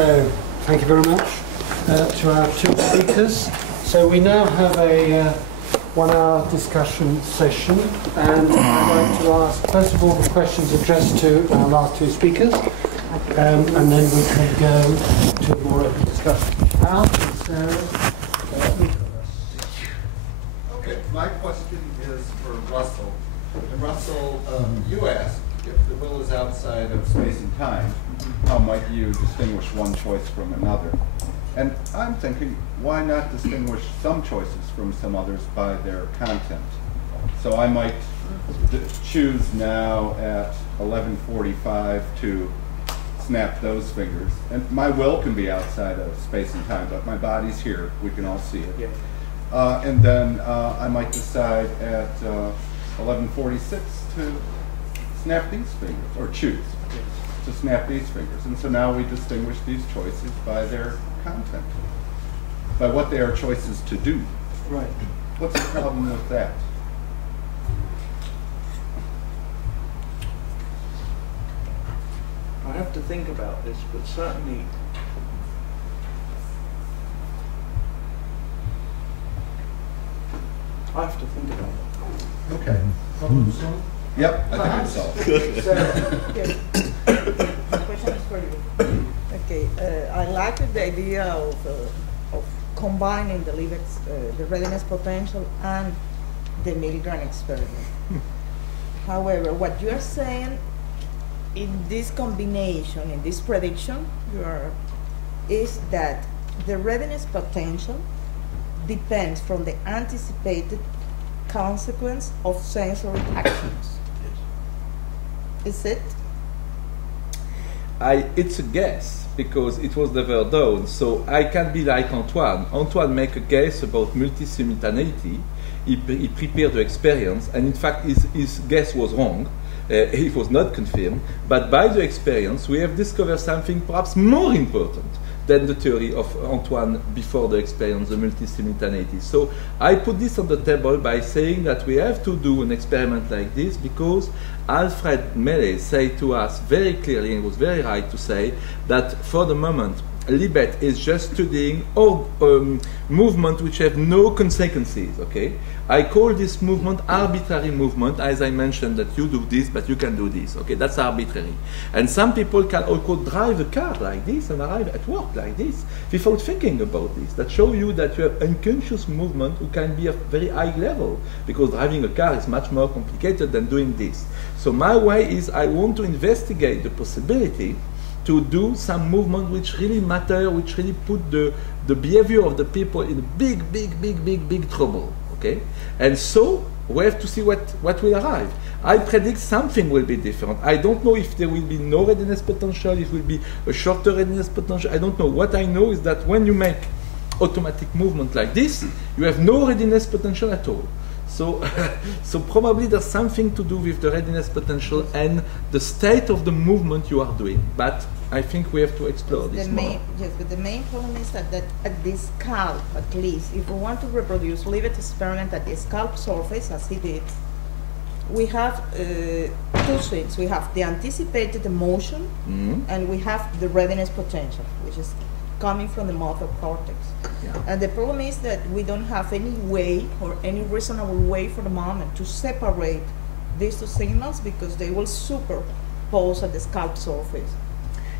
So, thank you very much to our two speakers. So we now have a 1-hour discussion session, and I'd like to ask, first of all, the questions addressed to our last two speakers, and then we can go to a more open discussion. Al and Sarah, Okay, my question is for Russell. And Russell, you asked, if the will is outside of space and time, how might you distinguish one choice from another? And I'm thinking, why not distinguish some choices from some others by their content? So I might choose now at 11:45 to snap those fingers. And my will can be outside of space and time, but my body's here. We can all see it. Yeah. And then I might decide at 11:46 to snap these fingers, or choose to snap these fingers. And so now we distinguish these choices by their content, by what they are choices to do. right. What's the problem with that? I have to think about this, but certainly I have to think about it. Okay. Problem solved? Yep, I think it's solved. Okay. My question is for you. Okay, I like the idea of combining the readiness potential and the Milgram experiment. However, what you are saying in this combination, in this prediction, is that the readiness potential depends from the anticipated consequence of sensory actions. Is it? It's a guess, because it was never done. So I can be like Antoine. Antoine make a guess about multi-simultaneity. He prepared the experience, and in fact his guess was wrong. It was not confirmed. But by the experience, we have discovered something perhaps more important than the theory of Antoine before the experience, the multi-simultaneity. So I put this on the table by saying that we have to do an experiment like this because Alfred Meillet said to us very clearly, and it was very right to say, that for the moment, Libet is just studying all movements which have no consequences, okay? I call this movement arbitrary movement, as I mentioned that you do this, but you can do this, okay? That's arbitrary. And some people can also drive a car like this and arrive at work like this without thinking about this. That shows you that you have unconscious movement who can be at very high level, because driving a car is much more complicated than doing this. So my way is I want to investigate the possibility to do some movement which really matter, which really put the behavior of the people in big trouble, okay? And so we have to see what will arrive. I predict something will be different. I don't know if there will be no readiness potential, if it will be a shorter readiness potential. I don't know. What I know is that when you make automatic movement like this, you have no readiness potential at all. So, so probably there's something to do with the readiness potential and the state of the movement you are doing. But I think we have to explore this more. Yes, but the main problem is that at the scalp, at least, if we want to reproduce Libet's experiment at the scalp surface, as he did, we have two things. We have the anticipated emotion, and we have the readiness potential, which is coming from the motor cortex. Yeah. And the problem is that we don't have any way or any reasonable way for the moment to separate these two signals because they will superpose at the scalp surface.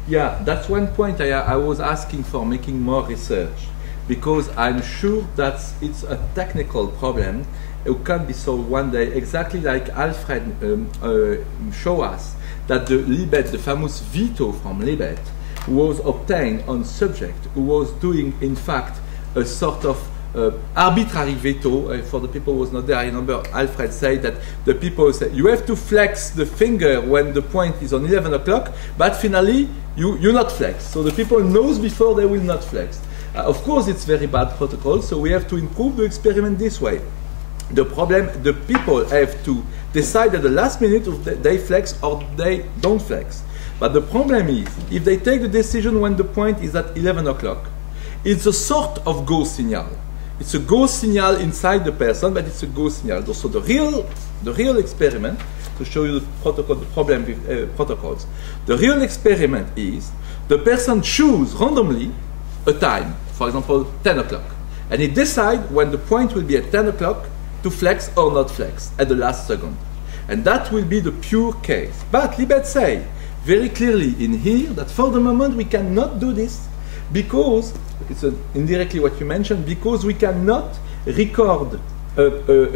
Yeah, that's one point I was asking for, making more research, because I'm sure that it's a technical problem. It can be solved one day, exactly like Alfred showed us that the Libet, the famous veto from Libet, was obtained on subject who was doing, in fact, a sort of arbitrary veto. For the people who was not there, I remember Alfred said that the people said, you have to flex the finger when the point is on 11 o'clock, but finally, you not flex. So the people knows before they will not flex. Of course, it's very bad protocol, so we have to improve the experiment this way. The problem, the people have to decide at the last minute if they flex or they don't flex. But the problem is, if they take the decision when the point is at 11 o'clock, it's a sort of go signal. It's a go signal inside the person, but it's a go signal. So the real experiment, to show you the protocol, the problem with protocols, the real experiment is the person choose randomly a time, for example, 10 o'clock. And he decides when the point will be at 10 o'clock to flex or not flex at the last second. And that will be the pure case. But Libet say very clearly in here that for the moment we cannot do this because, it's indirectly what you mentioned, because we cannot record a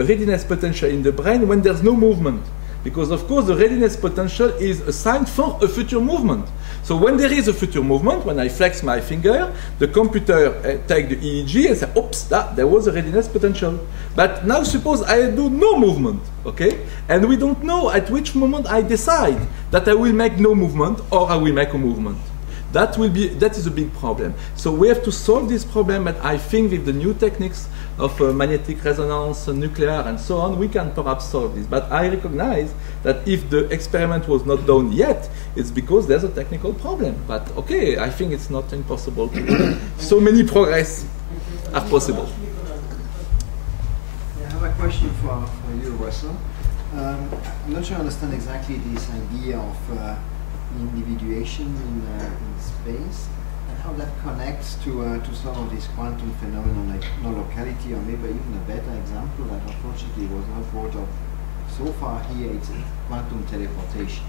readiness potential in the brain when there's no movement. Because of course the readiness potential is a sign for a future movement. So when there is a future movement, when I flex my finger, the computer take the EEG and say, oops, there was a readiness potential. But now suppose I do no movement, okay? And we don't know at which moment I decide that I will make no movement or I will make a movement. That is a big problem. So we have to solve this problem, and I think with the new techniques of magnetic resonance, nuclear, and so on, we can perhaps solve this. But I recognize that if the experiment was not done yet, it's because there's a technical problem. But okay, I think it's not impossible to do. So many progress are possible. I have a question for you, Russell. I'm not sure I understand exactly this idea of individuation in space, and how that connects to some of these quantum phenomena like no-locality, or maybe even a better example that unfortunately was not brought up so far here. It's quantum teleportation.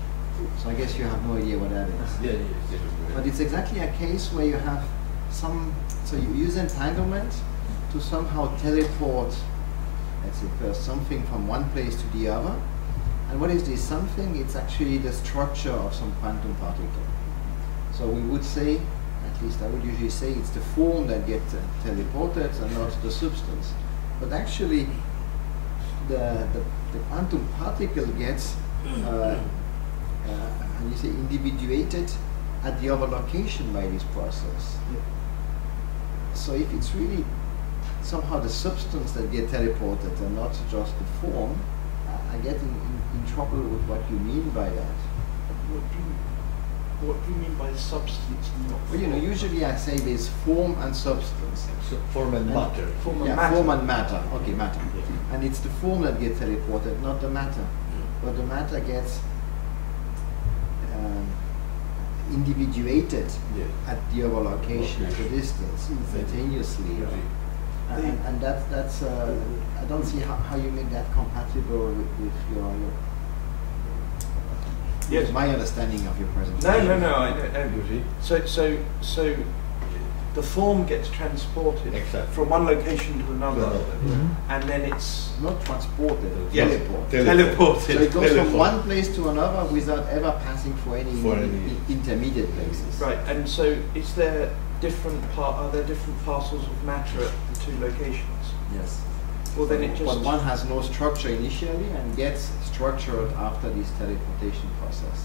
So I guess you have no idea what that is. Yeah. But it's exactly a case where you have so you use entanglement to somehow teleport, let's say first, something from one place to the other. And what is this something? It's actually the structure of some quantum particle. So we would say, at least I would usually say, it's the form that gets teleported and not the substance. But actually, the quantum particle gets, how you say, individuated at the other location by this process. Yeah. So if it's really somehow the substance that gets teleported and not just the form, I get in trouble with what you mean by that. What do you mean by substance? Well, you know, usually I say there's form and substance. So form and matter. Form and Yeah, matter. form and matter. Okay, matter. And it's the form that gets teleported, not the matter. But the matter gets individuated at the other location, at the distance, instantaneously. And that's I don't see how you make that compatible with your Yes. my understanding of your presentation. No, I don't. So the form gets transported from one location to another, and then it's Not transported, Yes. teleported. teleported. So it goes from one place to another without ever passing for any For any- intermediate places. Right, and so is there are there different parcels of matter at the two locations? Yes. Well, then it just But one has no structure initially and gets structured after this teleportation process.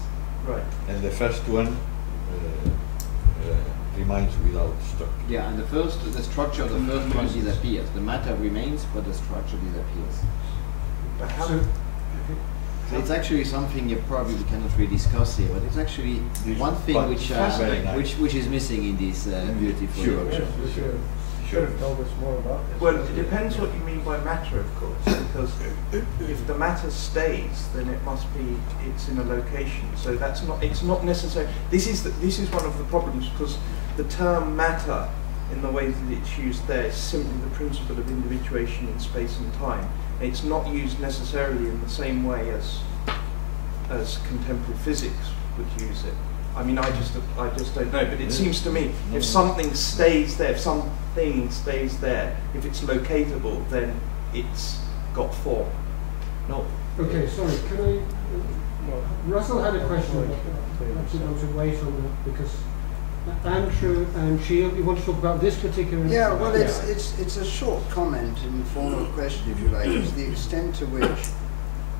right. And the first one remains without structure. Yeah, and the structure of the first one disappears. The matter remains, but the structure disappears. But how? So it's actually something you probably cannot really discuss here, but it's actually one thing But which fascinating. which is missing in this beautiful workshop. Should have told us more about this. Well, it depends what you mean by matter, of course, because if the matter stays, then it's in a location. So it's not necessary. This is one of the problems, because the term matter, in the way that it's used there, is simply the principle of individuation in space and time. It's not used necessarily in the same way as contemporary physics would use it. I mean, I just don't know. But it seems to me, if something stays there, if it's locatable, then it's got form. No. Okay, sorry, can I... Russell had a question, but perhaps you want to wait on that, because Andrew and Sheil, you want to talk about this particular... Yeah, well, it's a short comment in the form of a question, if you like. It's the extent to which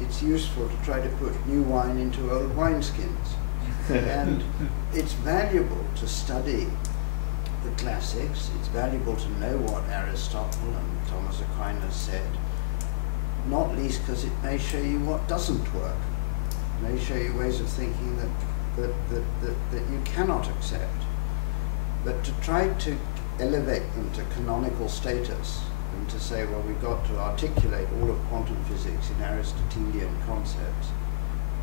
it's useful to try to put new wine into old wineskins. And it's valuable to study the classics. It's valuable to know what Aristotle and Thomas Aquinas said, not least because it may show you what doesn't work. It may show you ways of thinking that you cannot accept. But to try to elevate them to canonical status and to say, well, we've got to articulate all of quantum physics in Aristotelian concepts,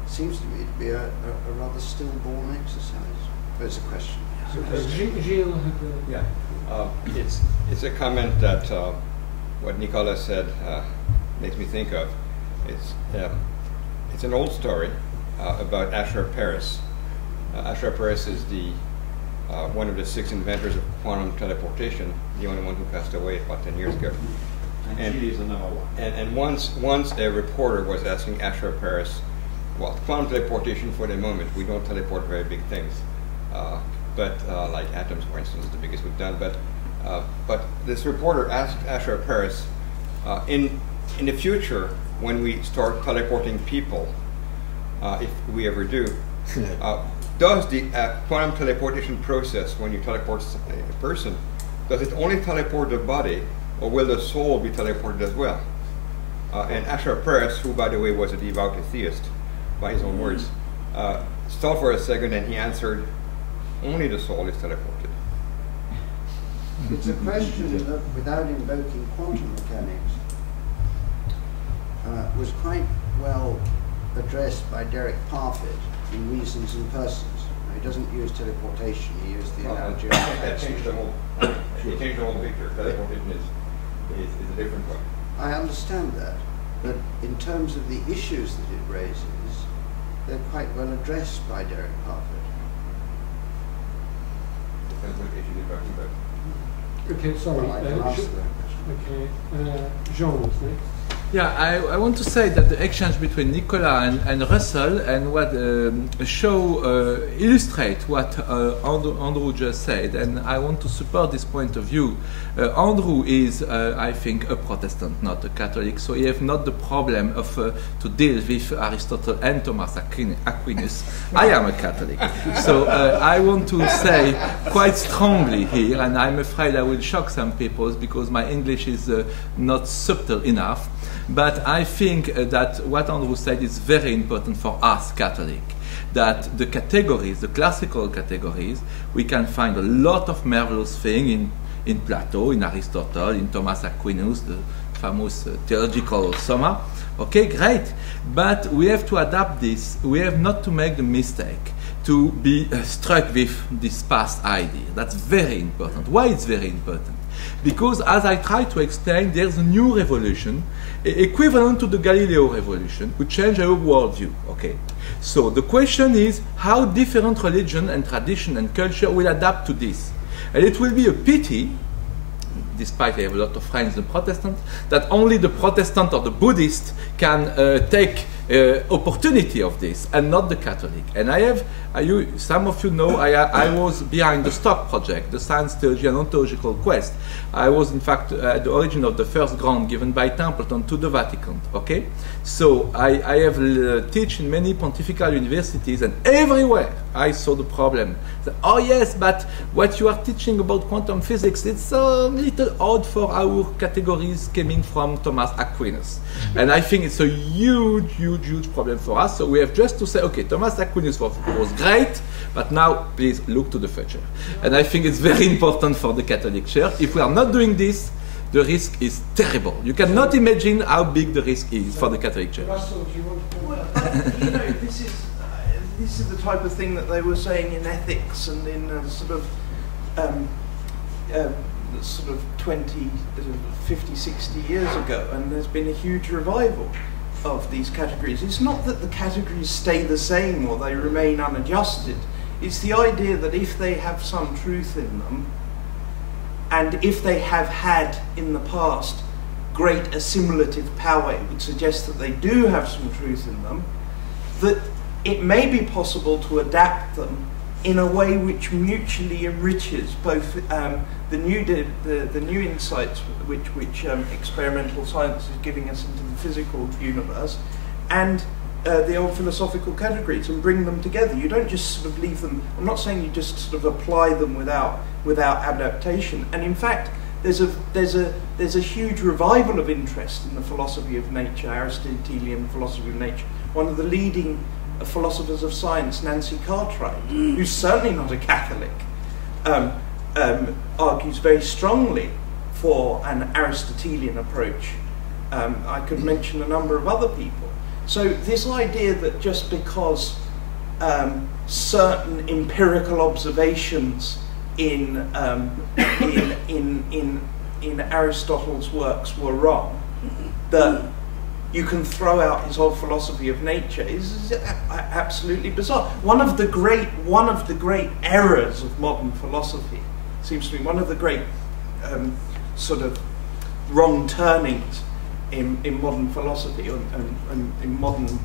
seems to me to be a rather stillborn exercise. There's a question. Gilles had Yeah, it's a comment that what Nicolas said makes me think of. It's an old story about Asher Paris. Asher Paris is the one of the 6 inventors of quantum teleportation, the only one who passed away about 10 years ago. And she is the number one. And once a reporter was asking Asher Paris, well, quantum teleportation for the moment, we don't teleport very big things, but like atoms, for instance, is the biggest we've done. But this reporter asked Asher Paris, in the future, when we start teleporting people, if we ever do, does the quantum teleportation process, when you teleport a person, does it only teleport the body, or will the soul be teleported as well? And Asher Paris, who by the way was a devout atheist, by his own words, thought for a second and he answered, only the soul is teleported. It's a question that, without invoking quantum mechanics, was quite well addressed by Derek Parfit in Reasons and Persons. Now, he doesn't use teleportation, he used the analogy of That changed the whole picture. Teleportation is a different one. I understand that, but in terms of the issues that it raises, they're quite well addressed by Derek Parfit. Depends what issue you're talking about. Okay, sorry. Well, I can answer that question. Okay, Jean was next. Yeah, I want to say that the exchange between Nicolas and Russell and what illustrate what Andrew just said, and I want to support this point of view. Andrew is, I think, a Protestant, not a Catholic, so he has not the problem of to deal with Aristotle and Thomas Aquinas. I am a Catholic, so I want to say quite strongly here, and I'm afraid I will shock some people because my English is not subtle enough. But I think that what Andrew said is very important for us Catholic, that the categories, the classical categories, we can find a lot of marvelous things in Plato, in Aristotle, in Thomas Aquinas, the famous theological summa. Okay, great. But we have to adapt this. We have not to make the mistake to be struck with this past idea. That's very important. Why it's very important? Because as I try to explain, there's a new revolution, equivalent to the Galileo revolution, which changed our worldview. Okay, so the question is how different religion and tradition and culture will adapt to this. And it will be a pity, despite I have a lot of friends in Protestants, that only the Protestant or the Buddhist can take opportunity of this and not the Catholic. And I have, some of you know, I was behind the STOCK project, the Science, Theology and Ontological Quest. I was in fact at the origin of the first grant given by Templeton to the Vatican, okay? So I have teach in many pontifical universities, and everywhere I saw the problem. So, oh yes, but what you are teaching about quantum physics, it's a little odd for our categories coming from Thomas Aquinas. And I think it's a huge, huge, huge problem for us. So we have just to say, okay, Thomas Aquinas was great, but now please look to the future. And I think it's very important for the Catholic Church. If we are not doing this, the risk is terrible. You cannot imagine how big the risk is for the Catholic Church. Russell, do you want to Well, you know, this is the type of thing that they were saying in ethics and in sort of 20, 50, 60 years ago, and there's been a huge revival of these categories. It's not that the categories stay the same or they remain unadjusted. It's the idea that if they have some truth in them, and if they have had in the past great assimilative power, it would suggest that they do have some truth in them, that it may be possible to adapt them in a way which mutually enriches both the new insights which experimental science is giving us into the physical universe, and the old philosophical categories, and bring them together. You don't just sort of leave them. I'm not saying you just sort of apply them without adaptation. And in fact, there's a huge revival of interest in the philosophy of nature, Aristotelian philosophy of nature. One of the leading philosophers of science, Nancy Cartwright, who's certainly not a Catholic, argues very strongly for an Aristotelian approach. I could mention a number of other people. So this idea that just because certain empirical observations in Aristotle's works were wrong, that you can throw out his whole philosophy of nature is absolutely bizarre. One of the great errors of modern philosophy, seems to me, one of the great sort of wrong turnings in modern philosophy and in modern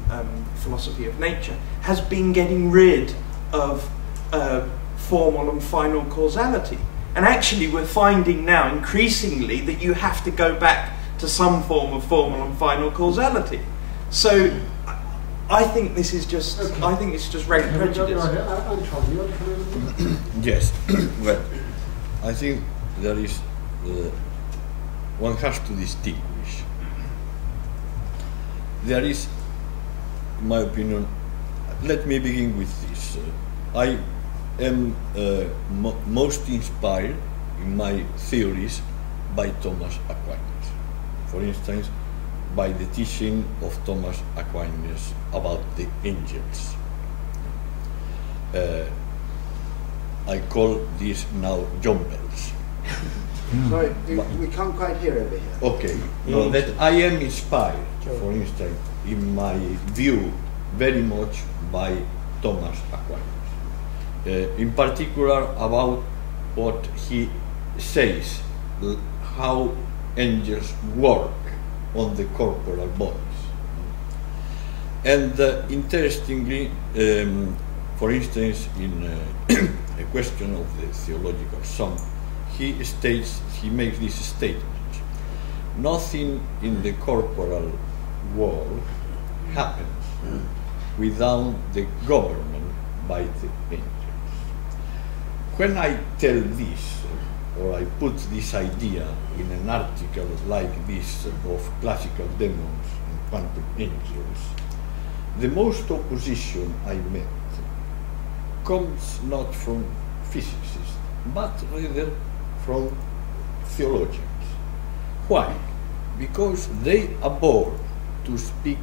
philosophy of nature has been getting rid of formal and final causality. And actually we're finding now increasingly that you have to go back to some form of formal and final causality. So I think this is just, I think it's just rank prejudice. Yes, well, I think there is, one has to distinguish. There is, in my opinion, let me begin with this. I am most inspired in my theories by Thomas Aquinas. For instance, by the teaching of Thomas Aquinas about the angels. I call this now John bells. Sorry, we can't quite hear over here. Okay, no, that I am inspired, for instance, in my view, very much by Thomas Aquinas. In particular about what he says, how angels work on the corporal bodies. And interestingly, for instance, in a question of the theological sum, he makes this statement: nothing in the corporal world happens without the government by the angels. When I tell this, or I put this idea in an article like this of classical demons and quantum angels, the most opposition I met comes not from physicists, but rather from theologians. Why? Because they abhor to speak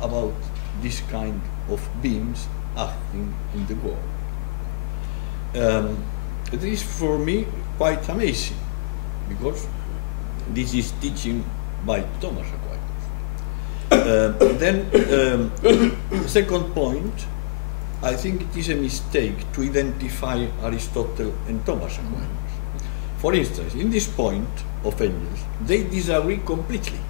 about this kind of beings acting in the world. It is for me quite amazing, because this is teaching by Thomas Aquinas. Second point, I think it is a mistake to identify Aristotle and Thomas Aquinas. For instance, in this point of angels, they disagree completely.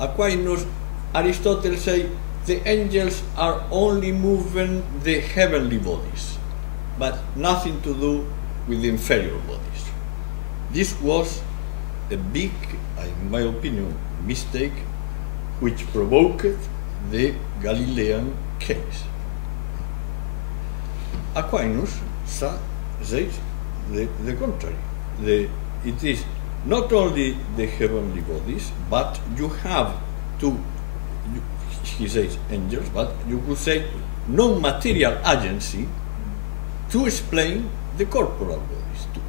Aquinas, Aristotle say the angels are only moving the heavenly bodies, but nothing to do with the inferior bodies. This was a big, in my opinion, mistake, which provoked the Galilean case. Aquinas says the contrary. It is not only the heavenly bodies, but you have to, he says angels, but you could say non-material agency to explain the corporal bodies too.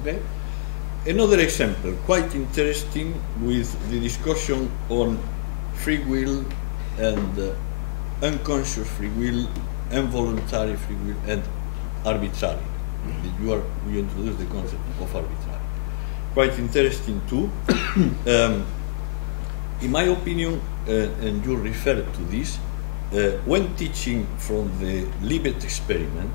Okay? Another example, quite interesting, with the discussion on free will and unconscious free will, involuntary free will, and arbitrary. You introduced the concept of arbitrary. Quite interesting too. In my opinion, and you referred to this, when teaching from the Libet experiment,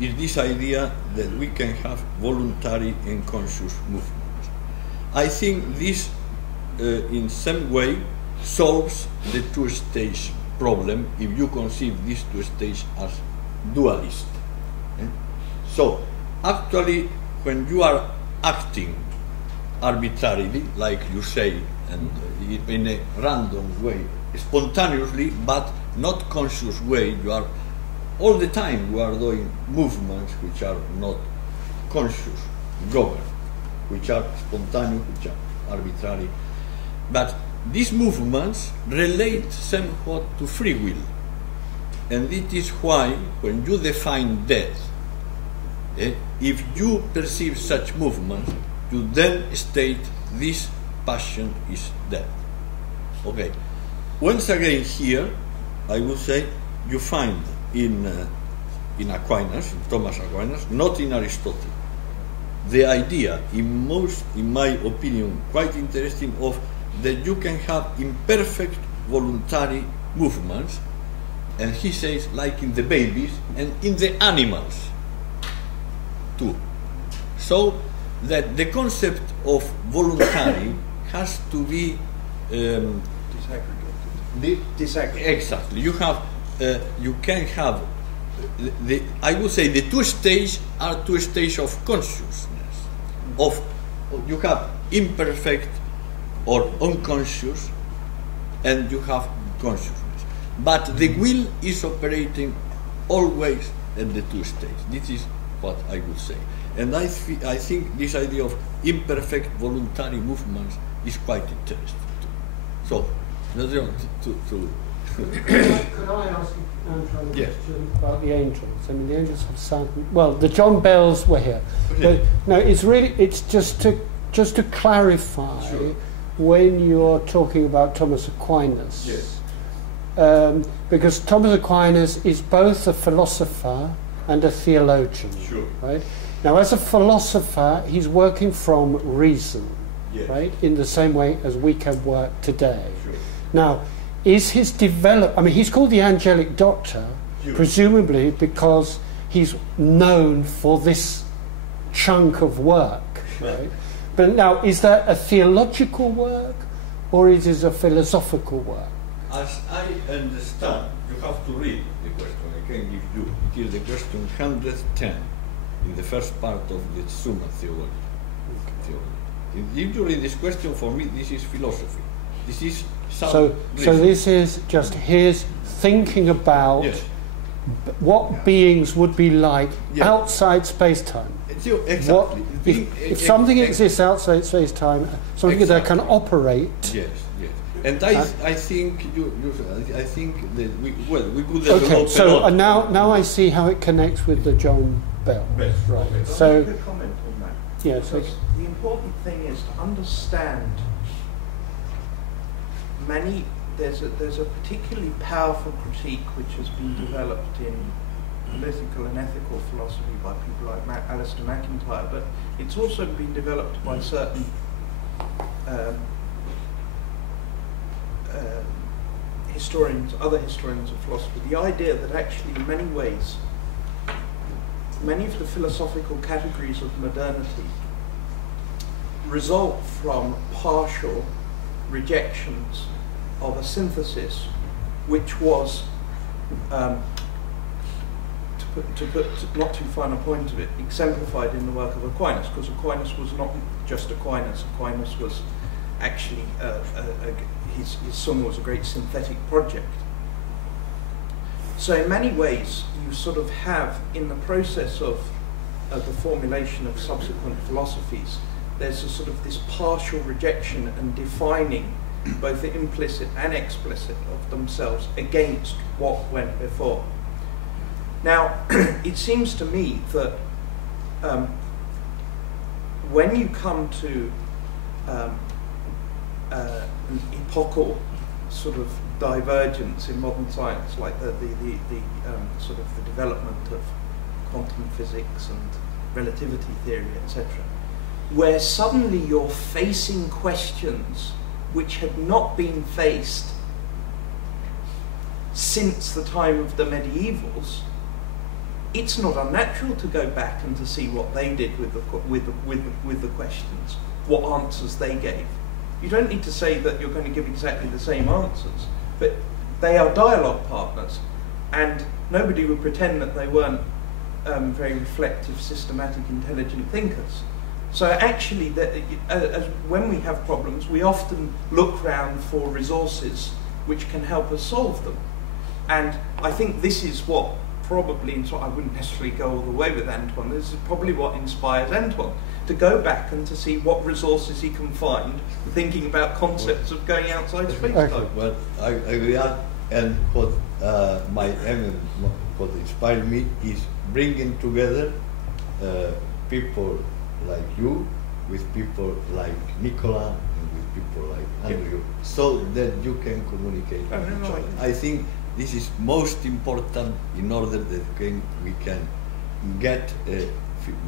is this idea that we can have voluntary and conscious movements. I think this, in some way, solves the two-stage problem if you conceive these two stages as dualist. So, actually, when you are acting arbitrarily, like you say, and in a random way, spontaneously, but not conscious way, you are all the time you are doing movements which are not conscious, governed, which are spontaneous, which are arbitrary. But these movements relate somewhat to free will. And it is why, when you define death, if you perceive such movements, you then state this passion is death. Okay. Once again here, I would say you find in Aquinas, in Thomas Aquinas, not in Aristotle. The idea, in my opinion, quite interesting, of that you can have imperfect voluntary movements, and he says, like in the babies and in the animals too. So that the concept of voluntary has to be disaggregated. Exactly. You have, you can have, I would say the two stages are two stages of consciousness. You have imperfect or unconscious, and you have consciousness. But the will is operating always at the two stages. This is what I would say. And I think this idea of imperfect voluntary movements is quite interesting too. So, Could I ask a Yes. question about the angels? I mean, the angels have sound. Well, the John Bells were here. But, no, it's just to clarify. Sure. When you're talking about Thomas Aquinas. Yes. Because Thomas Aquinas is both a philosopher and a theologian. Sure. Right? Now, as a philosopher, he's working from reason, Yes. right? In the same way as we can work today. Sure. Now, is his I mean, he's called the angelic doctor, Sure. presumably because he's known for this chunk of work, right? But now, is that a theological work, or is it a philosophical work? As I understand, you have to read the question. I can give you. It is the question 110 in the first part of the Summa Theology. If you read this question, for me, this is philosophy. This is So this is just his thinking about Yes. what beings would be like Yes. outside space-time. Exactly. What, if something exists outside space-time, something that can operate. Yes, yes. And I think I think that we could develop. Okay, a so lot. now I see how it connects with the John Bell. Yes. Right. Okay. So I'll make a comment on that. yes, Because the important thing is to understand there's a particularly powerful critique which has been developed in political and ethical philosophy by people like Alistair McIntyre, but it's also been developed by certain other historians of philosophy. The idea that actually in many ways, many of the philosophical categories of modernity result from partial rejections of a synthesis which was, to put not too fine a point of it, exemplified in the work of Aquinas, because Aquinas was not just Aquinas. Aquinas was actually, his Summa was a great synthetic project. So in many ways, you sort of have, in the process of the formulation of subsequent philosophies, there's a sort of this partial rejection and defining both the implicit and explicit of themselves against what went before. Now, it seems to me that when you come to an epochal sort of divergence in modern science, like the sort of the development of quantum physics and relativity theory, etc., where suddenly you're facing questions which had not been faced since the time of the medievals, it's not unnatural to go back and to see what they did with the questions, what answers they gave. You don't need to say that you're going to give exactly the same answers, but they are dialogue partners, and nobody would pretend that they weren't very reflective, systematic, intelligent thinkers. So actually, when we have problems, we often look round for resources which can help us solve them. And I think this is what probably, and so I wouldn't necessarily go all the way with Antoine, this is probably what inspires Antoine, to go back and to see what resources he can find, thinking about concepts of going outside space time. Well, I agree, and what my aim, what inspired me is bringing together people like you with people like Nicola and with people like Andrew, so that you can communicate with each other. I think this is most important in order that we can get a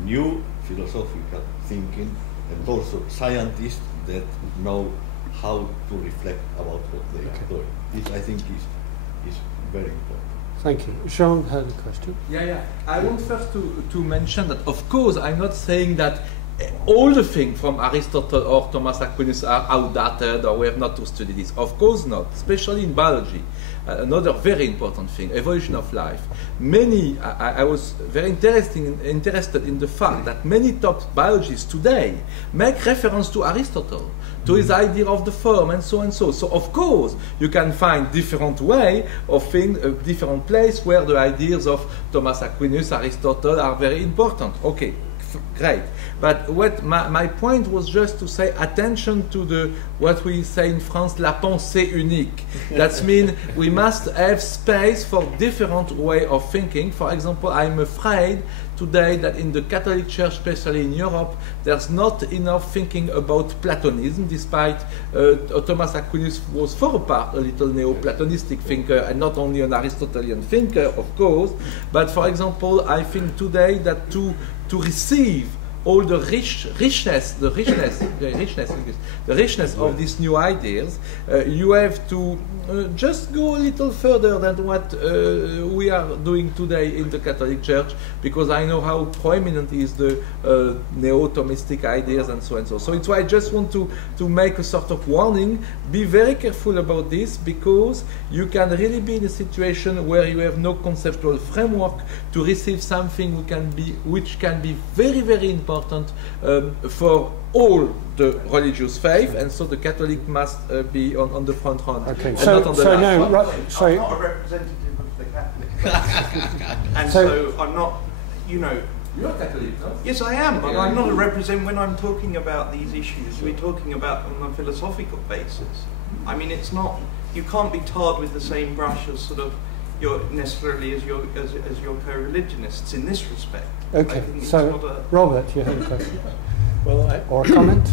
new philosophical thinking, and also scientists that know how to reflect about what they are doing. This, I think, is very important. Thank you. Jean had a question. Yeah. I want first to mention that, of course, I'm not saying that all the things from Aristotle or Thomas Aquinas are outdated or we have not to study this. Of course not, especially in biology. Another very important thing, evolution of life. I was very interested in the fact that many top biologists today make reference to Aristotle, to his idea of the form, and so and so. So of course you can find different way of things, a different place where the ideas of Thomas Aquinas, Aristotle are very important. Okay. Great, but what my point was just to say attention to the what we say in France, la pensée unique. That means we must have space for different way of thinking. For example, I'm afraid today that in the Catholic Church, especially in Europe, there's not enough thinking about Platonism, despite Thomas Aquinas was for a part a little Neoplatonistic thinker and not only an Aristotelian thinker, of course. But for example, I think today that to receive all the richness of these new ideas, you have to just go a little further than what we are doing today in the Catholic Church, because I know how prominent is the neo-Thomistic ideas and so and so. So it's why I just want to make a sort of warning. Be very careful about this, because you can really be in a situation where you have no conceptual framework to receive something which can be very, very important for all the religious faith, and so the Catholic must be on the front run. Okay, and so, not on the so last no, one. I'm not a representative of the Catholic and so I'm not, you know. You're Catholic, no? Yes, I am, but Yeah, I'm not a representative. When I'm talking about these issues, we're talking about on a philosophical basis. I mean, it's not, you can't be tarred with the same brush as sort of necessarily as your co-religionists in this respect. Okay, I think it's so not a, Robert, you had a question Well, or a comment?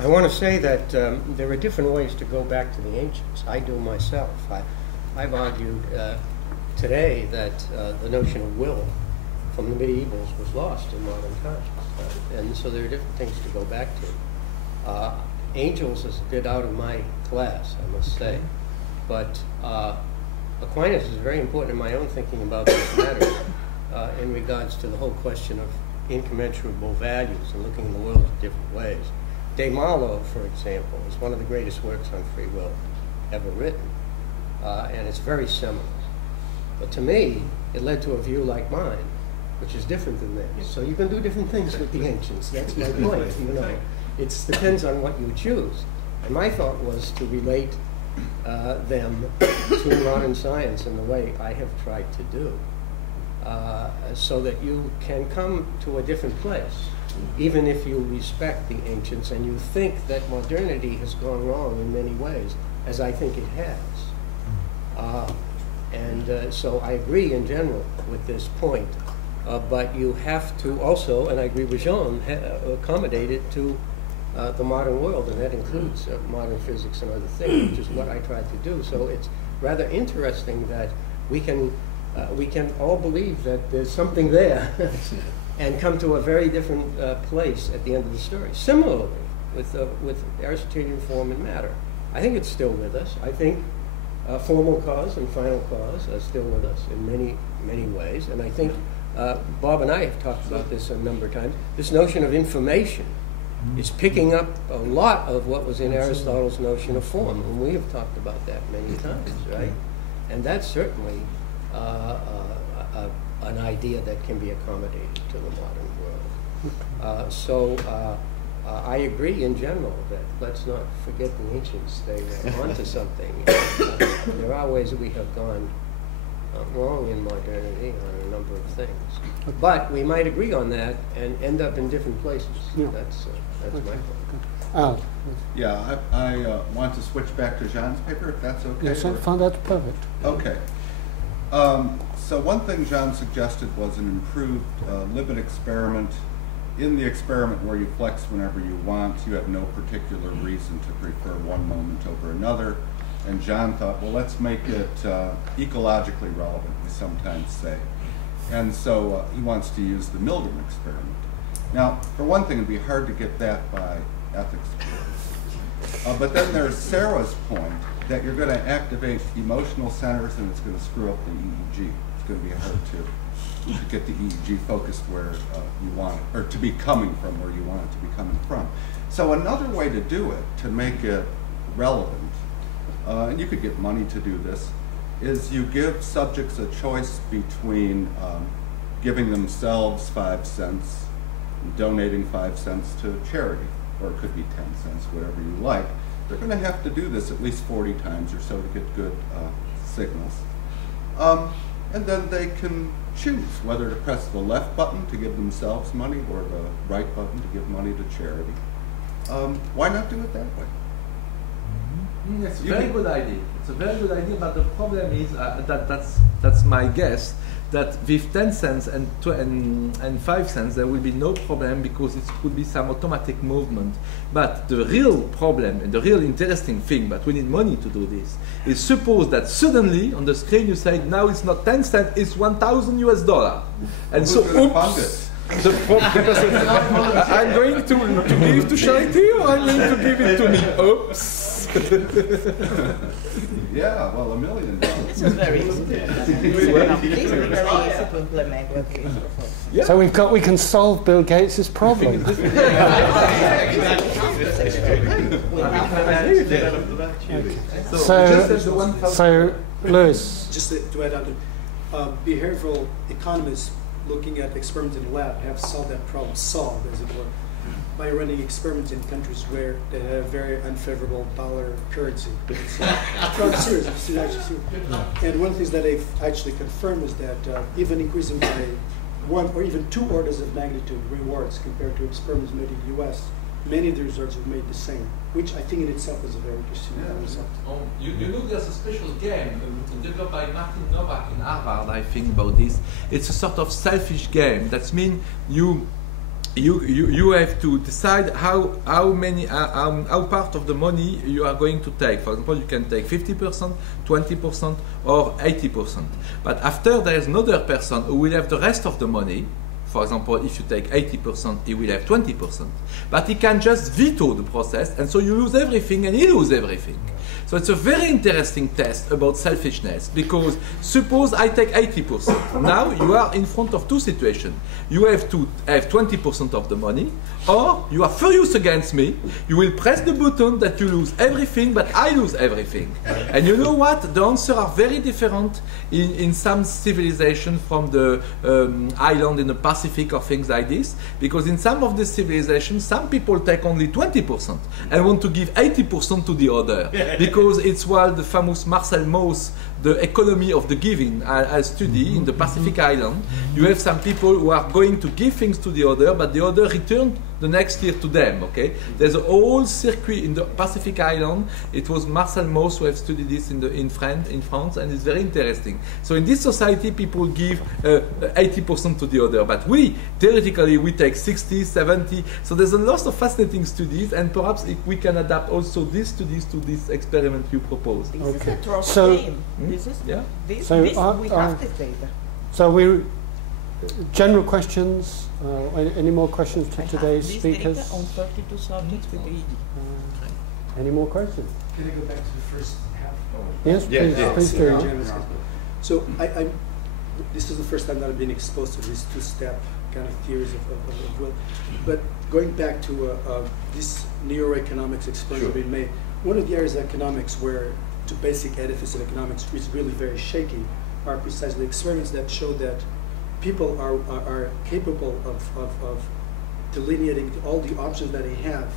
I want to say that there are different ways to go back to the ancients. I do myself. I've argued today that the notion of will from the medievals was lost in modern times. And so there are different things to go back to. Angels is a bit out of my class, I must say. But Aquinas is very important in my own thinking about these matters in regards to the whole question of incommensurable values and looking in the world in different ways. De Malo, for example, is one of the greatest works on free will ever written, and it's very seminal. But to me, it led to a view like mine, which is different than theirs. So you can do different things with the ancients. That's my point. You know, it depends on what you choose. And my thought was to relate them to modern science in the way I have tried to do, so that you can come to a different place, even if you respect the ancients and you think that modernity has gone wrong in many ways, as I think it has. So I agree in general with this point, but you have to also, and I agree with Jean, accommodate it to the modern world, and that includes modern physics and other things, which is what I tried to do. So it's rather interesting that we can all believe that there's something there and come to a very different place at the end of the story. Similarly, with Aristotelian form and matter, I think it's still with us. I think formal cause and final cause are still with us in many, many ways. And I think Bob and I have talked about this a number of times. This notion of information is picking up a lot of what was in Aristotle's notion of form, and we have talked about that many times, right? And that's certainly an idea that can be accommodated to the modern world. I agree in general that let's not forget the ancients. They were onto something. There are ways that we have gone wrong in modernity on a number of things. But we might agree on that and end up in different places. Yeah. That's my point. Al. Yeah, I want to switch back to Jean's paper, if that's okay. Yes, I found that perfect. Okay. So one thing Jean suggested was an improved limit experiment. In the experiment where you flex whenever you want, you have no particular reason to prefer one moment over another, And John thought, well, let's make it ecologically relevant, we sometimes say. And so he wants to use the Milgram experiment. Now, for one thing, it'd be hard to get that by ethics courts. But then there's Sarah's point that you're going to activate emotional centers and it's going to screw up the EEG. It's going to be hard to get the EEG focused where you want it, or to be coming from where you want it to be coming from. So another way to do it, to make it relevant, and you could get money to do this, is you give subjects a choice between giving themselves 5 cents, and donating 5 cents to charity, or it could be 10 cents, whatever you like. They're going to have to do this at least 40 times or so to get good signals. And then they can choose whether to press the left button to give themselves money or the right button to give money to charity. Why not do it that way? It's a very good idea. It's a very good idea, but the problem is that's my guess, that with 10 cents and 5 cents there will be no problem because it could be some automatic movement. But the real problem and the real interesting thing, but we need money to do this, is suppose that suddenly on the screen you say now it's not 10 cents, it's $1,000. And who's so going to fund it? The person, I'm going to give to charity or I'm going to give it to me? Oops. Yeah, well, $1 million. This is very easy. This is very easy to implement what we propose. Yeah. So we can solve Bill Gates' problem. So, Lewis. Just to add on, behavioral economists looking at experiments in the lab have solved that problem, as it were, by running experiments in countries where they have very unfavorable dollar currency. I'm serious. And one of the things that they've actually confirmed is that even increasing by 1 or even 2 orders of magnitude rewards compared to experiments made in the US, many of the results have made the same, which I think in itself is a very interesting result. Oh, you know, there's a special game developed by Martin Novak in Harvard, I think, about this. It's a sort of selfish game. That means you have to decide how part of the money you are going to take. For example, you can take 50%, 20%, or 80%. But after there is another person who will have the rest of the money. For example, if you take 80%, he will have 20%. But he can just veto the process, and so you lose everything, and he loses everything. So it's a very interesting test about selfishness, because suppose I take 80%. Now you are in front of 2 situations. You have to have 20% of the money, or you are furious against me. You will press the button that you lose everything, but I lose everything. And you know what? The answers are very different in some civilization from the island in the Pacific or things like this, because in some of the civilizations, some people take only 20% and want to give 80% to the other, because it's what the famous Marcel Mauss, the economy of the giving, I study in the Pacific Island. You have some people who are going to give things to the other, but the other return the next year to them. Okay, there's a whole circuit in the Pacific Island. It was Marcel Mauss who have studied this in France, and it's very interesting. So in this society, people give 80% to the other, but we theoretically we take 60, 70. So there's a lot of fascinating studies, and perhaps if we can adapt also these studies to this experiment you propose. This is a trust game. This is yeah. This So we have this data. So general questions. Any more questions to today's speakers? Data on 32 subjects with EEG. Any more questions? Can I go back to the first half? Yes, please do. So this is the first time that I've been exposed to these 2-step kind of theories of will. But going back to this neuroeconomics experiment being made, one of the areas of economics where the basic edifice of economics is really very shaky are precisely experiments that show that people are capable of delineating all the options that they have,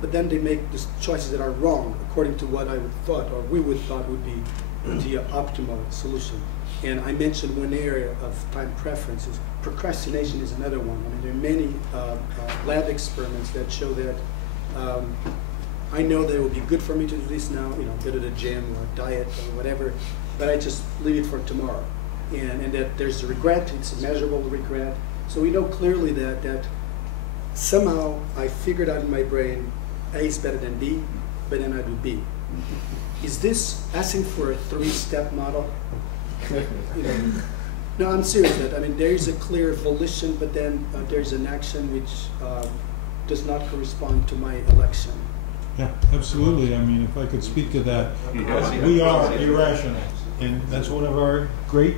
but then they make the choices that are wrong according to what I would thought, or we would thought would be the optimal solution. And I mentioned one area of time preferences. Procrastination is another one. I mean, there are many lab experiments that show that I know that it will be good for me to do this now, go to the gym or diet or whatever, but I just leave it for tomorrow. And that there's a regret, it's a measurable regret. So we know clearly that somehow I figured out in my brain A is better than B, but then I do B. Is this asking for a three-step model? You know, no, I'm serious. I mean, there is a clear volition, but then there's an action which does not correspond to my election. Yeah, absolutely. I mean, if I could speak to that, we are irrational, and that's one of our great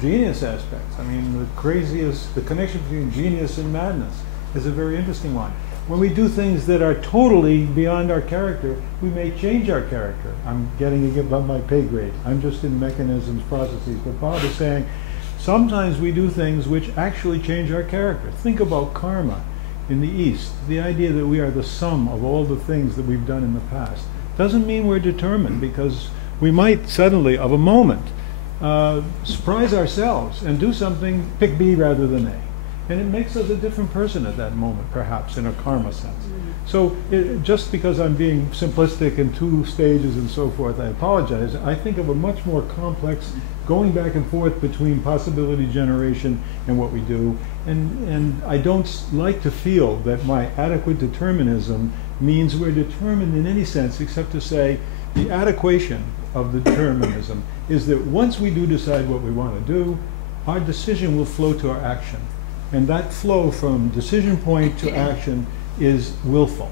genius aspects. I mean, the connection between genius and madness is a very interesting one. When we do things that are totally beyond our character, we may change our character. I'm getting above my pay grade. I'm just in mechanisms, processes. But Bob is saying, sometimes we do things which actually change our character. Think about karma in the East. The idea that we are the sum of all the things that we've done in the past doesn't mean we're determined, because we might suddenly, of a moment, surprise ourselves and do something, pick B rather than A. And it makes us a different person at that moment, perhaps, in a karma sense. So just because I'm being simplistic in 2 stages and so forth, I apologize. I think of a much more complex going back and forth between possibility generation and what we do. And I don't like to feel that my adequate determinism means we're determined in any sense, except to say the adequation of the determinism is that once we do decide what we want to do, our decision will flow to our action. And that flow from decision point to action is willful.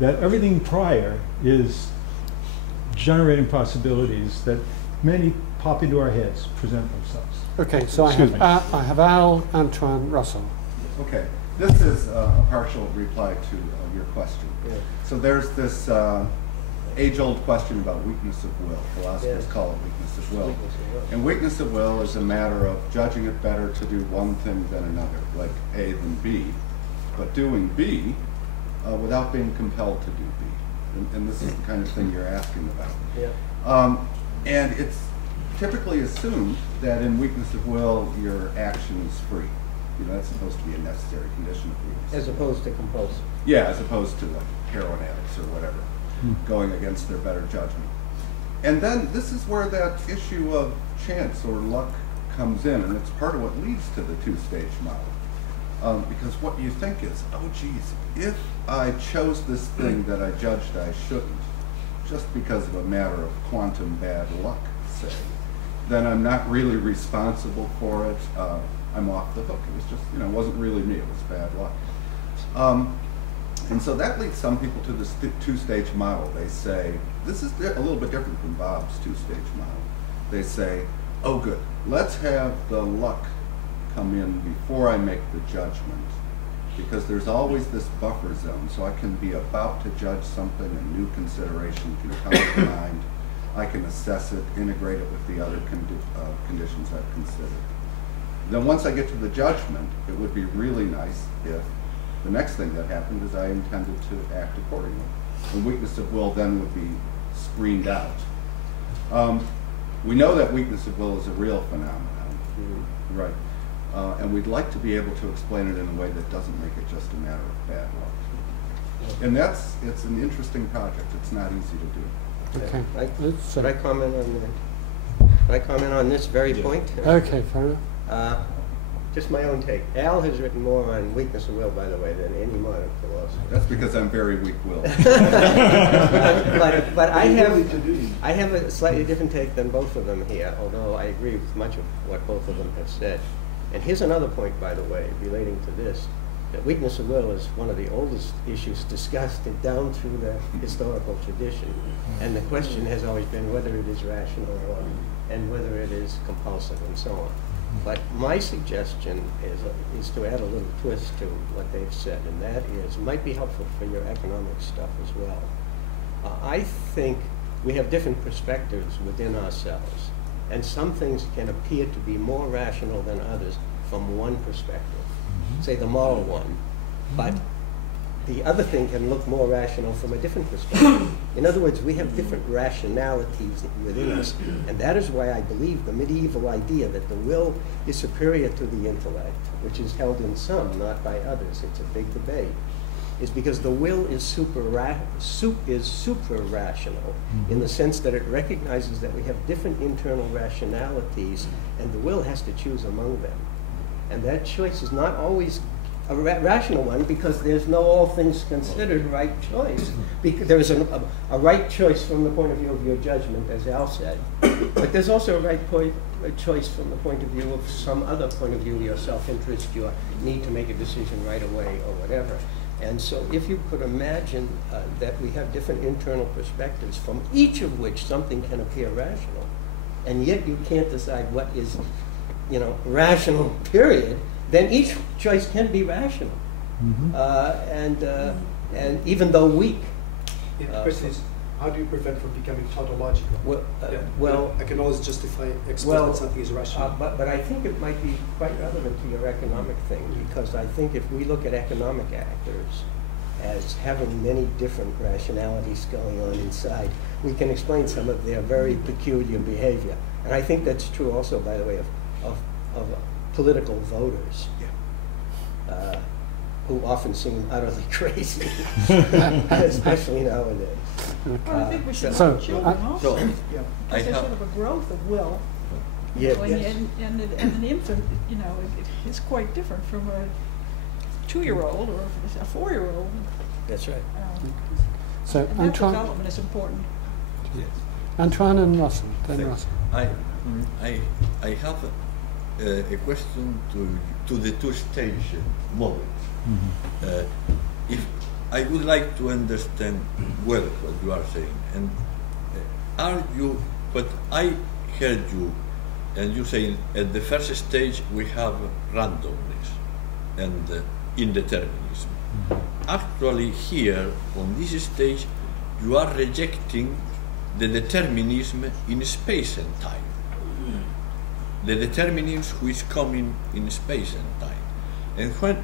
That everything prior is generating possibilities that many pop into our heads, present themselves. Okay, so I have Al, Antoine, Russell. Okay, this is a partial reply to your question. Yeah. So there's this age-old question about weakness of will. Philosophers call it weakness of will. And weakness of will is a matter of judging it better to do one thing than another, like A than B, but doing B without being compelled to do B. And this is the kind of thing you're asking about. Yeah. And it's typically assumed that in weakness of will, your action is free. You know, that's supposed to be a necessary condition of weakness. As opposed to compulsive. Yeah, as opposed to like heroin addicts or whatever, going against their better judgment. And then this is where that issue of chance or luck comes in, and it's part of what leads to the 2-stage model. Because what you think is, oh geez, if I chose this thing that I judged I shouldn't, just because of a matter of quantum bad luck, say, then I'm not really responsible for it. I'm off the hook. It was just, it wasn't really me. It was bad luck. And so that leads some people to this 2-stage model. They say, this is a little bit different from Bob's 2-stage model. They say, oh good, let's have the luck come in before I make the judgment, because there's always this buffer zone, so I can be about to judge something, a new consideration can come to mind. I can assess it, integrate it with the other conditions I've considered. Then once I get to the judgment, it would be really nice if the next thing that happened is I intended to act accordingly. And weakness of will then would be screened out. We know that weakness of will is a real phenomenon, right? And we'd like to be able to explain it in a way that doesn't make it just a matter of bad luck. And it's an interesting project. It's not easy to do. Okay. Should I comment on that? Can I comment on this very point? Okay, fair enough. Just my own take. Al has written more on weakness of will, by the way, than any modern philosopher. That's because I'm very weak-willed. but I have a slightly different take than both of them here, although I agree with much of what both of them have said. And here's another point, by the way, relating to this, that weakness of will is one of the oldest issues discussed down through the historical tradition. And the question has always been whether it is rational and whether it is compulsive and so on. But my suggestion is to add a little twist to what they've said, and that is, might be helpful for your economic stuff as well. I think we have different perspectives within ourselves, and some things can appear to be more rational than others from one perspective, say the moral one, but the other thing can look more rational from a different perspective. In other words, we have different rationalities within us, and that is why I believe the medieval idea that the will is superior to the intellect, which is held in some, not by others, it's a big debate, is because the will is super rational in the sense that it recognizes that we have different internal rationalities, and the will has to choose among them. And that choice is not always a rational one, because there's no all things considered right choice. Because there's a right choice from the point of view of your judgment, as Al said, but there's also a choice from the point of view of some other point of view, your self-interest, your need to make a decision right away, or whatever. And so if you could imagine that we have different internal perspectives, from each of which something can appear rational, and yet you can't decide what is, rational, period, then each choice can be rational. Mm-hmm. And even though weak. The question is, how do you prevent from becoming tautological? Well, I can always express that something is rational. But I think it might be quite relevant to your economic thing, because I think if we look at economic actors as having many different rationalities going on inside, we can explain some of their very peculiar behavior. And I think that's true also, by the way, of political voters, who often seem utterly crazy, especially nowadays. Well, I think we should So, have children also, because I there's have- sort of a growth of will. Yeah. And an infant, is quite different from a 2-year-old or a 4-year-old. That's right. So And that Antoine, development is important. Yes. Antoine and Russell, then Thanks. Russell. I have a question to the two-stage model. Mhm. If I would like to understand well what you are saying, and are you, what I heard you, and you say at the first stage we have randomness and indeterminism. Actually here, on this stage, you are rejecting the determinism in space and time. The determinism who is coming in space and time. And when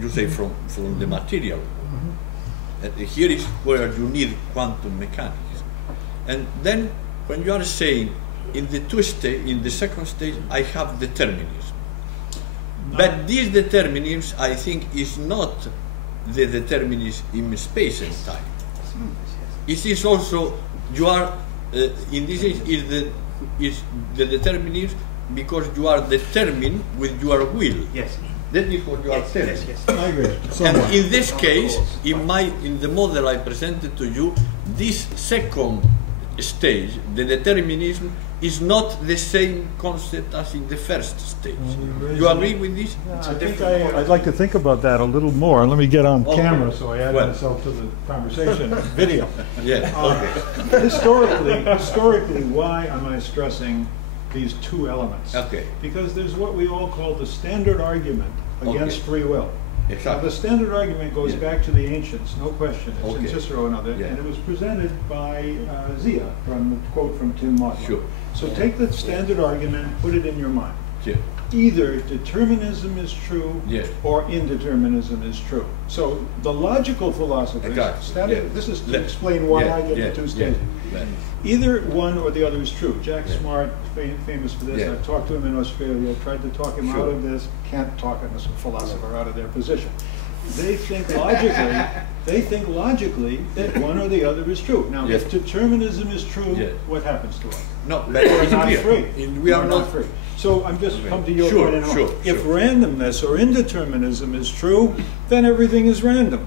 you say from the material world, here is where you need quantum mechanics. And then when you are saying in the second stage, I have determinism. But this determinism, I think, is not the determinism in space and time. It is also, you are, in this is the determinism because you are determined with your will. Yes. That is what you are telling. Yes. I agree. And Somewhat. in this case, in the model I presented to you, this second stage, the determinism, is not the same concept as in the first stage. You agree with this? I think I'd like to think about that a little more. Let me get on Okay. camera so I add Well. myself to the conversation. Video. Yeah. Okay. Historically, why am I stressing these two elements? Okay. Because there's what we all call the standard argument against Okay. free will. Now, Exactly. the standard argument goes Yeah. back to the ancients, no question. It's in Okay. Cicero and others, Yeah. and it was presented by Zia from the quote from Tim Maudlin. Sure. So take the standard argument, put it in your mind. Yeah. Either determinism is true Yes. or indeterminism is true. So the logical philosophers, Exactly. Yeah. this is to Let- explain why yeah, I get yeah, the two yeah. stages. Right. Either one or the other is true. Jack Yeah. Smart, famous for this. Yeah. I've talked to him in Australia, tried to talk him Sure. out of this, can't talk a philosopher out of their position. They think logically that one or the other is true. Now, Yes. if determinism is true, Yes. what happens to us? No, but We're it's not clear. free. We are not free. So I'm just come to your Sure, point. And sure, if sure. randomness or indeterminism is true, then everything is random.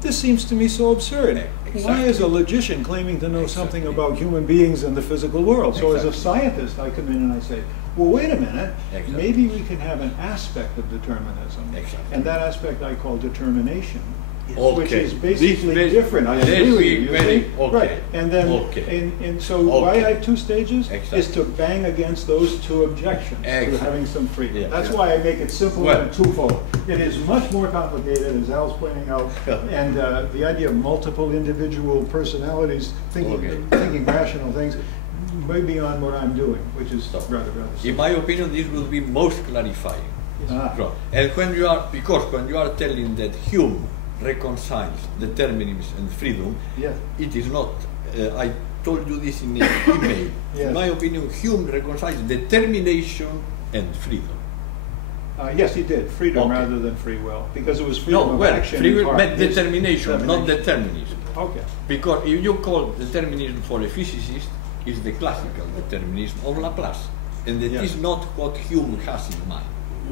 This seems to me so absurd. Exactly. Why is a logician claiming to know something about human beings and the physical world? So as a Exactly. scientist, I come in and I say, well, wait a minute, Exactly. maybe we can have an aspect of determinism. Exactly. And that aspect I call determination. Okay. Which is basically This different. I this agree with is you. very- see? okay. Right. And then, Okay. and so why Okay. I have two stages Exactly. is to bang against those two objections to Exactly. having some freedom. Yeah. That's why I make it simple Well. and twofold. It is much more complicated, as Al's pointing out, and the idea of multiple individual personalities thinking rational things, way beyond what I'm doing, which is rather In my opinion, this will be most clarifying. Ah. So, and when you are telling that Hume reconciles determinism and freedom, Yes. it is not. I told you this in an email. Yes. In my opinion, Hume reconciles determination and freedom. Yes, he did. Freedom Okay. rather than free will, because it was freedom No, of well, action. free in will, part. but Yes. determination, not determinism. Okay. Because if you call determinism for a physicist, is the classical determinism of Laplace, and that Yes. is not what Hume has in mind.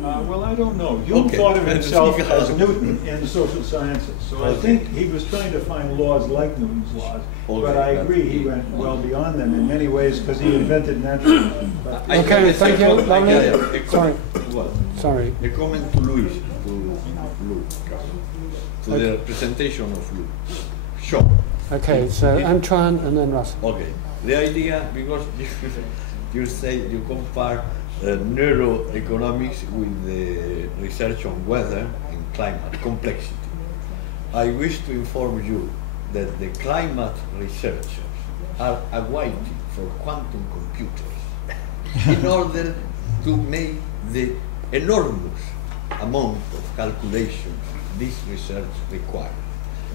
Well, I don't know. Hume Okay. thought of himself Speak as out. Newton in the social sciences, so I Okay. think he was trying to find laws like Newton's laws. Okay, But I but agree, he went well beyond them in many ways because he invented natural laws. But I Okay, have a thank you, second- lovely. I have a Sorry. What? Sorry. A comment to Louis, to Okay. the presentation of Louis. Sure. Okay, so Antoine and then Russell. Okay. The idea, because you say you compare neuroeconomics with the research on weather and climate complexity. I wish to inform you that the climate researchers are awaiting for quantum computers in order to make the enormous amount of calculations this research requires.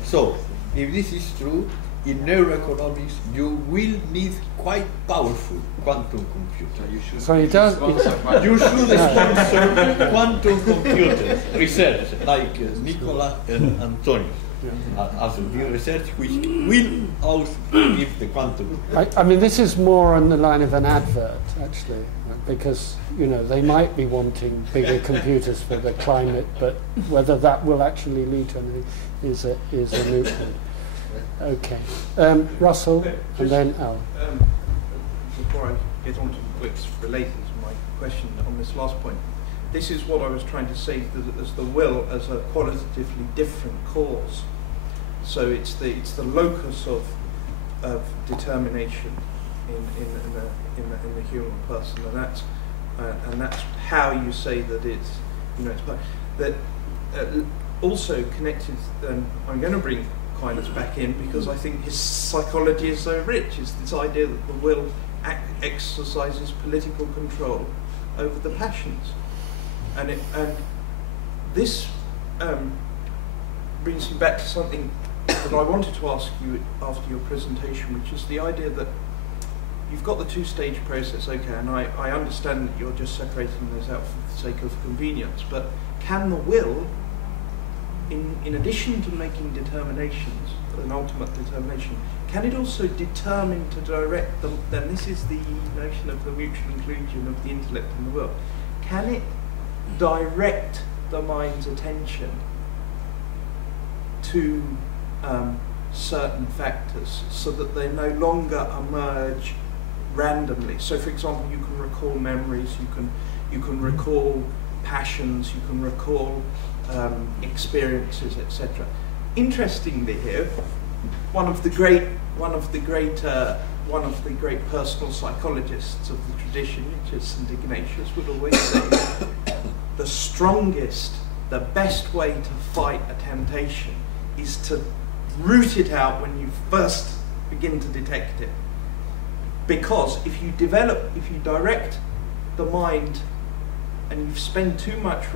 So, if this is true, in neuroeconomics you will need quite powerful quantum computers. So he does. You should sponsor quantum computers research like Nicola and Antonio as the research which will also give the quantum. I mean, this is more on the line of an advert, actually, because, you know, they might be wanting bigger computers for the climate, but whether that will actually lead to anything is a moot point. Okay. Russell, and then Al. Before I get on to what's related to my question on this last point, this is what I was trying to say as the will as a qualitatively different cause. So it's the locus of determination in the human person, and that's how you say that it's, you know, it's that also connected. I'm going to bring Aquinas back in because I think his psychology is so rich. Is this idea that the will exercises political control over the passions, and this brings me back to something that I wanted to ask you after your presentation, which is the idea that you've got the two-stage process, okay, and I understand that you're just separating those out for the sake of convenience, but can the will, in addition to making determinations, an ultimate determination, can it also determine to direct them? Then this is the notion of the mutual inclusion of the intellect and the will. Can it direct the mind's attention to certain factors so that they no longer emerge randomly? So, for example, you can recall memories, you can recall passions, you can recall experiences, etc. Interestingly, here, one of the great personal psychologists of the tradition, which is St. Ignatius, would always say the strongest, the best way to fight a temptation is to root it out when you first begin to detect it. Because if you direct the mind and you've spent too much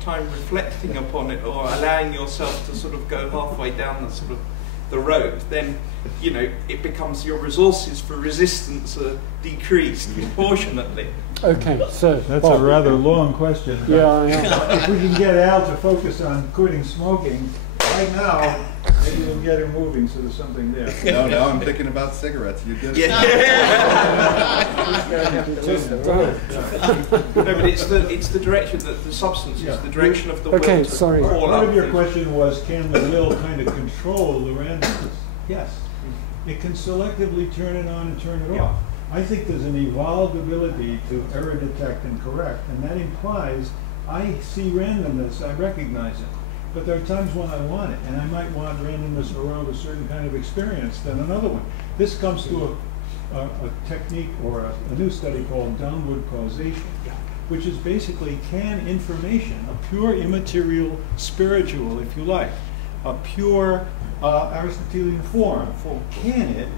time reflecting upon it, or allowing yourself to sort of go halfway down the road, then, you know, it becomes your resources for resistance are decreased proportionately. Okay, so That's Bob. a rather long question. Yeah, I know. If we can get Al to focus on quitting smoking right now, maybe we'll get him moving so there's something there. No, now I'm thinking about cigarettes. You did it. No, but it's the direction that the substance is the direction of the will. Okay, to sorry. call Part up of your things. question was, can the will kind of control the randomness? Yes. It can selectively turn it on and turn it off. I think there's an evolved ability to error detect and correct, and that implies I see randomness, I recognize it. But there are times when I want it, and I might want randomness around a certain kind of experience than another one. This comes to a technique or a new study called downward causation, which is basically, can information, a pure immaterial spiritual, if you like, a pure Aristotelian form, can it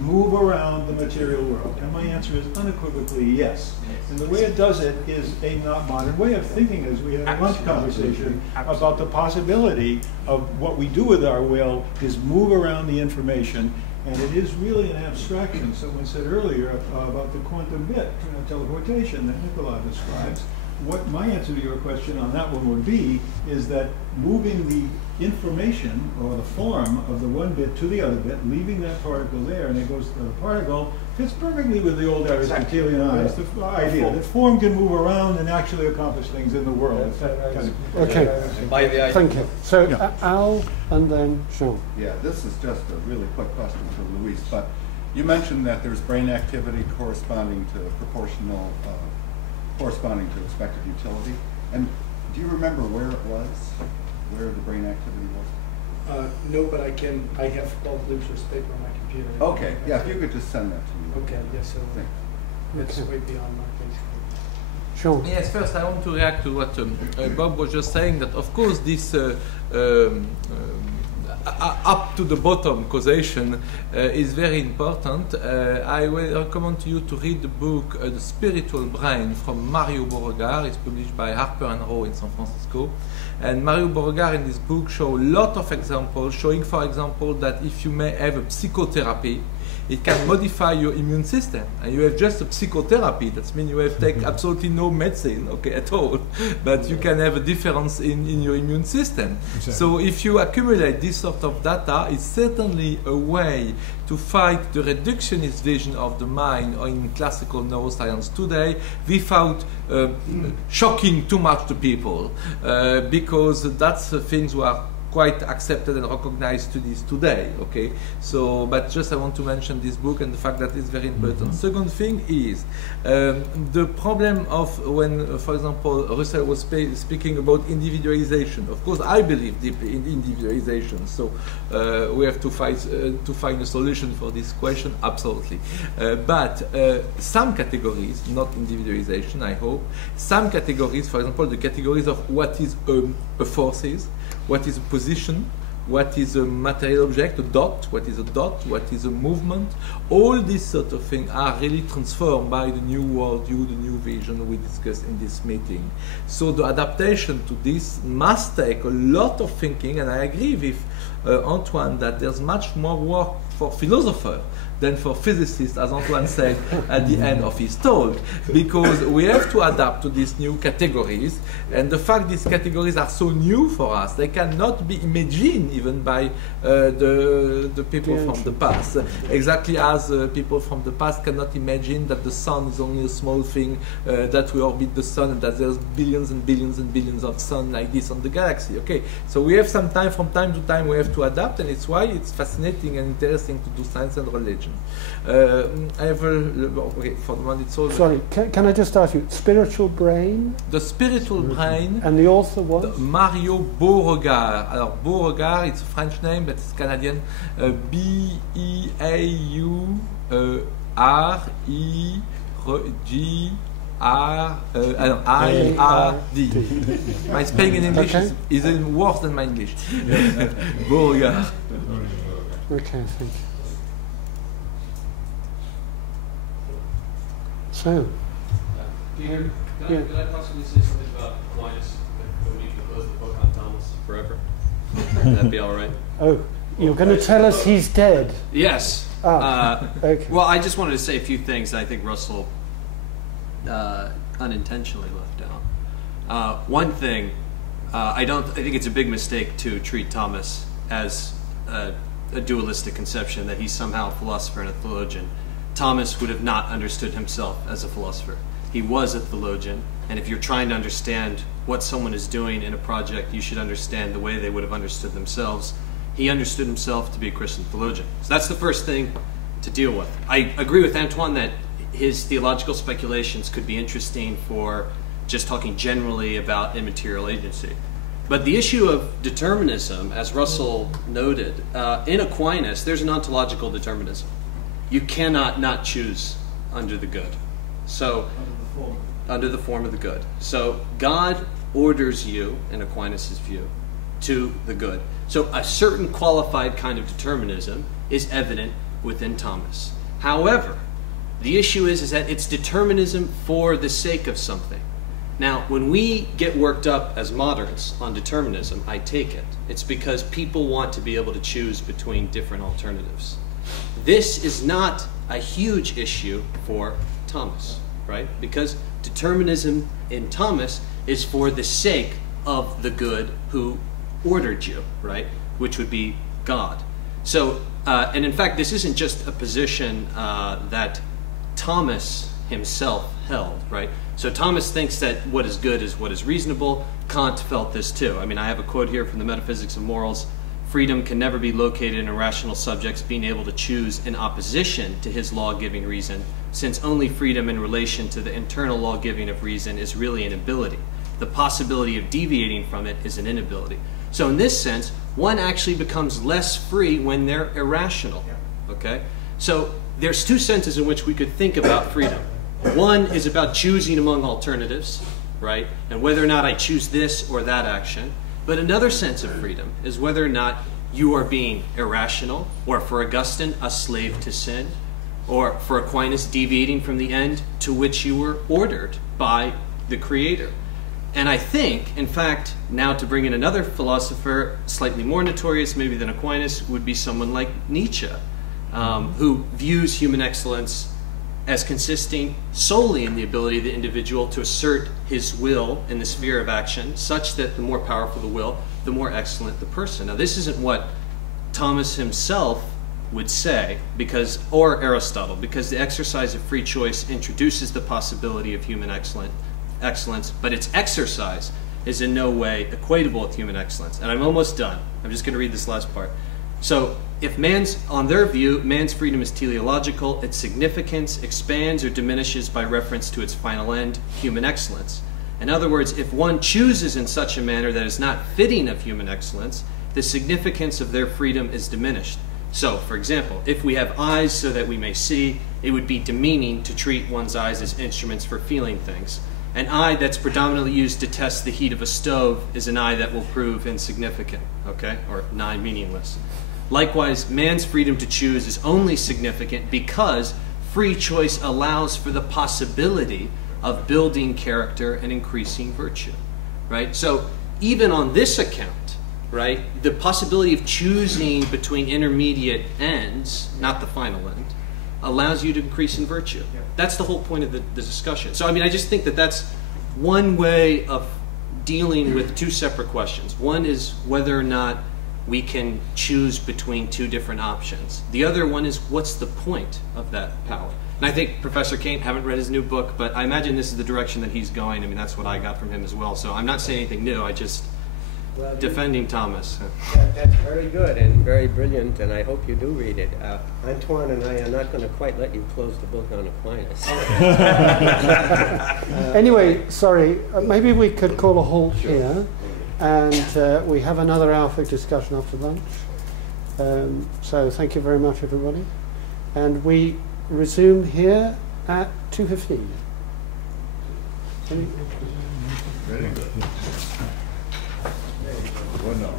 move around the material world? And my answer is unequivocally yes. And the way it does it is a not modern way of thinking, as we had a lunch conversation about the possibility of what we do with our will is move around the information, and it is really an abstraction. Someone said earlier about the quantum bit teleportation that Nicola describes. what my answer to your question on that one would be is that moving the information or the form of the one bit to the other bit, leaving that particle there, and it goes to the particle, fits perfectly with the old Aristotelian eyes, the idea that form can move around and actually accomplish things in the world. Okay, thank you. So Al and then Sean. Yeah, this is just a really quick question for Luis, but you mentioned that there's brain activity corresponding to proportional, corresponding to expected utility. And do you remember where it was? Where the brain activity was? No, but I have Paul Blucher's paper on my computer. Okay, yeah, if you could just send that to me. Okay, yes, so that's way beyond my case. Sure. Yes, first I want to react to what Bob was just saying, that of course this up to the bottom causation is very important. I will recommend to you to read the book The Spiritual Brain from Mario Beauregard. It's published by Harper and Row in San Francisco. And Mario Beauregard in this book shows a lot of examples, showing, for example, that if you may have a psychotherapy, it can modify your immune system. And you have just a psychotherapy. That means you have take absolutely no medicine, okay, at all. But you can have a difference in your immune system. Exactly. So if you accumulate this sort of data, it's certainly a way to fight the reductionist vision of the mind or in classical neuroscience today without shocking too much the people. Because that's things we are quite accepted and recognized to this today, okay? So, but just I want to mention this book and the fact that it's very important. Second thing is the problem of when, for example, Russell was speaking about individualization. Of course, I believe deeply in individualization, so we have to find a solution for this question, absolutely. But some categories, not individualization, I hope, some categories, for example, the categories of what is a forces, what is a position, what is a material object, a dot, what is a dot, what is a movement. All these sort of things are really transformed by the new worldview, the new vision we discussed in this meeting. So the adaptation to this must take a lot of thinking, and I agree with Antoine that there's much more work for philosophers than for physicists, as Antoine said at the end of his talk, because we have to adapt to these new categories, and the fact these categories are so new for us, they cannot be imagined even by the people from the past. Exactly as people from the past cannot imagine that the sun is only a small thing, that we orbit the sun, and that there's billions and billions and billions of sun like this on the galaxy. Okay, so we have some time, from time to time we have to adapt, and it's why it's fascinating and interesting to do science and religion. I have okay, for the moment it's all. Sorry, can I just ask you, spiritual brain? The spiritual brain. And the author was? Mario Beauregard. Alors Beauregard, it's a French name, but it's Canadian. B-E-A-U-R-E-G-R-I-R-D. My spelling in English is worse than my English. Beauregard. Okay, thank you. So, Peter, could I possibly say something about Aquinas when we can close the book on Thomas forever? Would that be all right? Oh, you're going to tell us he's dead? Yes. Okay. Well, I just wanted to say a few things that I think Russell unintentionally left out. One thing, I think it's a big mistake to treat Thomas as a dualistic conception, that he's somehow a philosopher and a theologian. Thomas would have not understood himself as a philosopher. He was a theologian, and if you're trying to understand what someone is doing in a project, you should understand the way they would have understood themselves. He understood himself to be a Christian theologian. So that's the first thing to deal with. I agree with Antoine that his theological speculations could be interesting for just talking generally about immaterial agency. But the issue of determinism, as Russell noted, in Aquinas, there's an ontological determinism. You cannot not choose under the good. So, under the form of the good. So, God orders you, in Aquinas' view, to the good. So, a certain qualified kind of determinism is evident within Thomas. However, the issue is that it's determinism for the sake of something. Now, when we get worked up as moderns on determinism, I take it, it's because people want to be able to choose between different alternatives. This is not a huge issue for Thomas. right? Because determinism in Thomas is for the sake of the good who ordered you, right? Which would be God. So, and in fact, this isn't just a position that Thomas himself held, right? So Thomas thinks that what is good is what is reasonable. Kant felt this too. I mean, I have a quote here from the Metaphysics of Morals. Freedom can never be located in irrational subjects being able to choose in opposition to his law-giving reason, since only freedom in relation to the internal law-giving of reason is really an ability. The possibility of deviating from it is an inability. So in this sense, one actually becomes less free when they're irrational, okay? So there's two senses in which we could think about freedom. One is about choosing among alternatives, right? And whether or not I choose this or that action. But another sense of freedom is whether or not you are being irrational, or for Augustine, a slave to sin, or for Aquinas, deviating from the end to which you were ordered by the Creator. And I think, in fact, now to bring in another philosopher, slightly more notorious maybe than Aquinas, would be someone like Nietzsche, who views human excellence as consisting solely in the ability of the individual to assert his will in the sphere of action, such that the more powerful the will, the more excellent the person. Now, this isn't what Thomas himself would say, because, or Aristotle, because the exercise of free choice introduces the possibility of human excellence, but its exercise is in no way equatable with human excellence. And I'm almost done. I'm just going to read this last part. So, if on their view, man's freedom is teleological, its significance expands or diminishes by reference to its final end, human excellence. In other words, if one chooses in such a manner that is not fitting of human excellence, the significance of their freedom is diminished. So, for example, if we have eyes so that we may see, it would be demeaning to treat one's eyes as instruments for feeling things. An eye that's predominantly used to test the heat of a stove is an eye that will prove insignificant, okay, or meaningless. Likewise, man's freedom to choose is only significant because free choice allows for the possibility of building character and increasing virtue, right? So even on this account, right, the possibility of choosing between intermediate ends, not the final end, allows you to increase in virtue. That's the whole point of the discussion. So I mean, I just think that that's one way of dealing with two separate questions. One is whether or not we can choose between two different options. The other one is, what's the point of that power? And I think Professor Kane, haven't read his new book, but I imagine this is the direction that he's going. I mean, that's what I got from him as well. So I'm not saying anything new, I just defending Thomas. That's very good and very brilliant, and I hope you do read it. Antoine and I are not going to quite let you close the book on Aquinas. Anyway, sorry, maybe we could call a halt here. And we have another hour for discussion after lunch. So thank you very much, everybody. And we resume here at 2:15. Very good. Well, no.